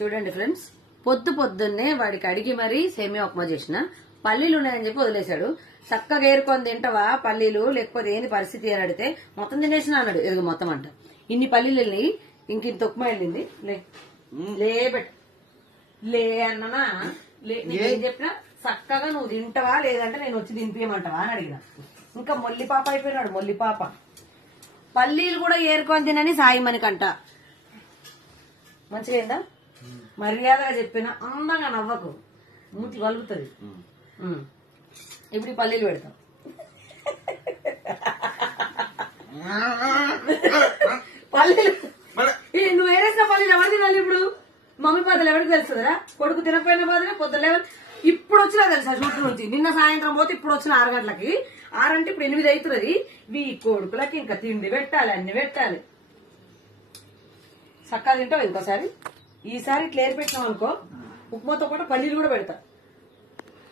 చూడండి ఫ్రెండ్స్, పొద్దున్నే వాడికి అడిగి మరీ సేమియా ఉప్మా చేసిన. పల్లీలు ఉన్నాయని చెప్పి వదిలేశాడు. చక్కగా ఏరుకొని తింటావా పల్లీలు, లేకపోతే ఏంది పరిస్థితి అని అడిగితే మొత్తం తినేసిన అన్నాడు. ఎదుగు మొత్తం అంట. ఇన్ని పల్లీలు వెళ్ళి ఇంత ఉప్మా వెళ్ళింది. లే అన్ననా నేనేం చెప్పినా చక్కగా నువ్వు తింటావా లేదంటే నేను వచ్చి దింపేయమంటావా అని అడిగిన. ఇంకా మొల్లిపాప అయిపోయినాడు. మొల్లిపాప పల్లీలు కూడా ఏరుకొని తినని సాయి మనకంట. మంచిగా మర్యాదగా చెప్పిన అందంగా నవ్వకు, మూతి వలుగుతుంది. ఇప్పుడు ఈ పల్లీలు పెడతాం. పల్లీలు నువ్వు ఏరేసిన పల్లీలు ఎవరు తినాలి ఇప్పుడు? మమ్మీ బాధలు ఎవరికి తెలుస్తుందా? కొడుకు తినకపోయిన బాధనే పొద్దున్న ఇప్పుడు వచ్చినా తెలుసా షూట్ నుంచి. నిన్న సాయంత్రం పోతే ఇప్పుడు వచ్చిన 6 గంటలకి. 6 అంటే ఇప్పుడు 8 అవుతున్నది. ఈ కొడుకులకి ఇంకా తిండి పెట్టాలి, అన్ని పెట్టాలి. చక్కగా తింటావు ఇంకోసారి. ఈసారి ఇట్లా ఏరి పెట్టినాం అనుకో, ఉప్మాతో పాటు పల్లీలు కూడా పెడతా.